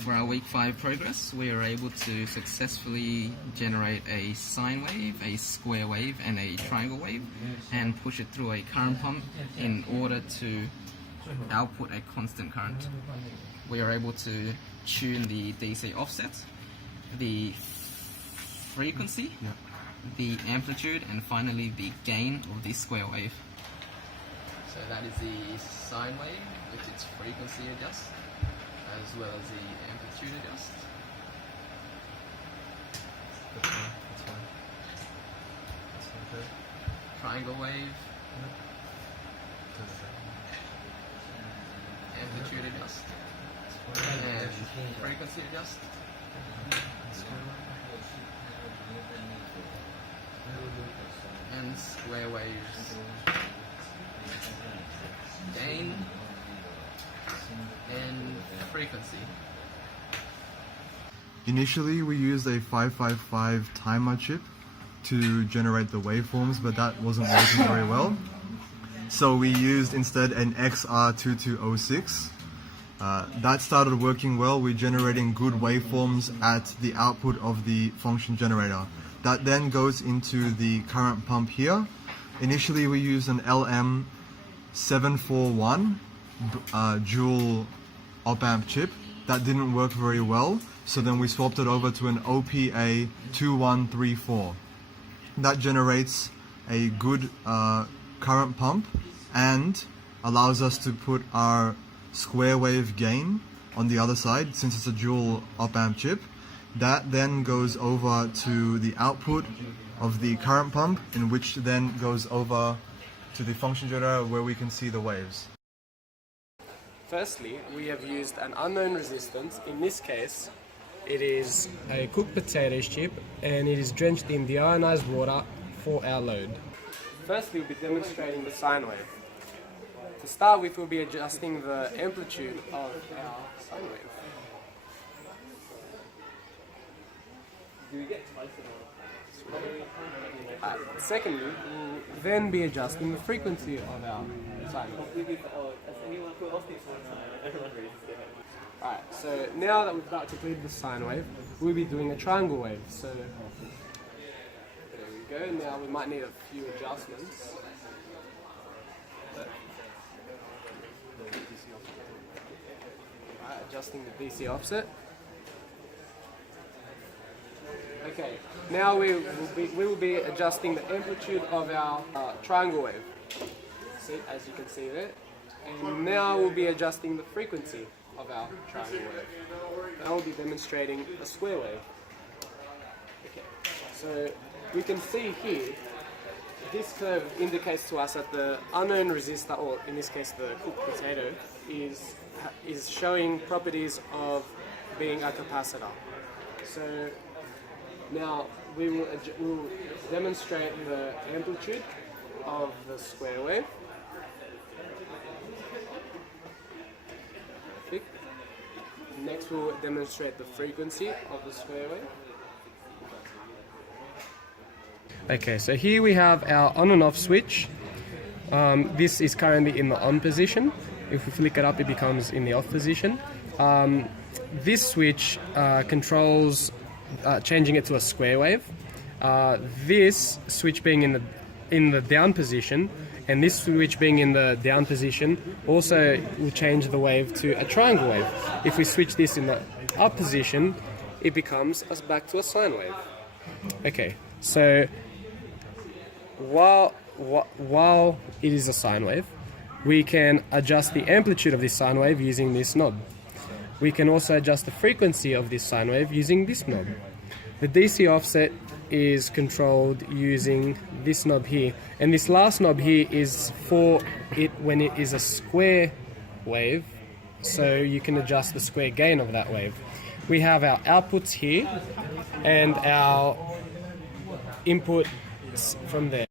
For our week 5 progress, we are able to successfully generate a sine wave, a square wave and a triangle wave and push it through a current pump in order to output a constant current. We are able to tune the DC offset, the frequency, the amplitude and finally the gain of the square wave. So that is the sine wave with its frequency adjust, as well as the amplitude adjust. That's fine. Okay. Triangle wave, amplitude adjust, and frequency adjust. And square waves, gain, and frequency. Initially, we used a 555 timer chip to generate the waveforms, but that wasn't working very well. So we used instead an XR2206. That started working well. We're generating good waveforms at the output of the function generator. That then goes into the current pump here. Initially, we used an LM741 dual op-amp chip. That didn't work very well, so then we swapped it over to an OPA2134. That generates a good current pump and allows us to put our square wave gain on the other side since it's a dual op-amp chip. That then goes over to the output of the current pump, in which then goes over to the function generator where we can see the waves. Firstly, we have used an unknown resistance. In this case, it is a cooked potatoes chip and it is drenched in deionized water for our load. Firstly, we'll be demonstrating the sine wave. To start with, we'll be adjusting the amplitude of our sine wave. Secondly, we'll then be adjusting the frequency of our sine wave. Alright, so now that we've got completed the sine wave, we'll be doing a triangle wave. So there we go. Now we might need a few adjustments. Alright, adjusting the DC offset. Okay, now we will be adjusting the amplitude of our triangle wave. See, as you can see there. And now we'll be adjusting the frequency of our triangle wave. Now we'll be demonstrating a square wave. Okay, so we can see here, this curve indicates to us that the unknown resistor, or in this case the cooked potato, is showing properties of being a capacitor. So now we will demonstrate the amplitude of the square wave. Perfect. Next we'll demonstrate the frequency of the square wave. Okay, so here we have our on and off switch. This is currently in the on position. If we flick it up, it becomes in the off position. This switch controls changing it to a square wave. This switch being in the down position, and this switch being in the down position also will change the wave to a triangle wave. If we switch this in the up position, it becomes back to a sine wave. Okay, so while it is a sine wave, we can adjust the amplitude of this sine wave using this knob. We can also adjust the frequency of this sine wave using this knob. The DC offset is controlled using this knob here, and this last knob here is for it when it is a square wave, so you can adjust the square gain of that wave. We have our outputs here and our inputs from there.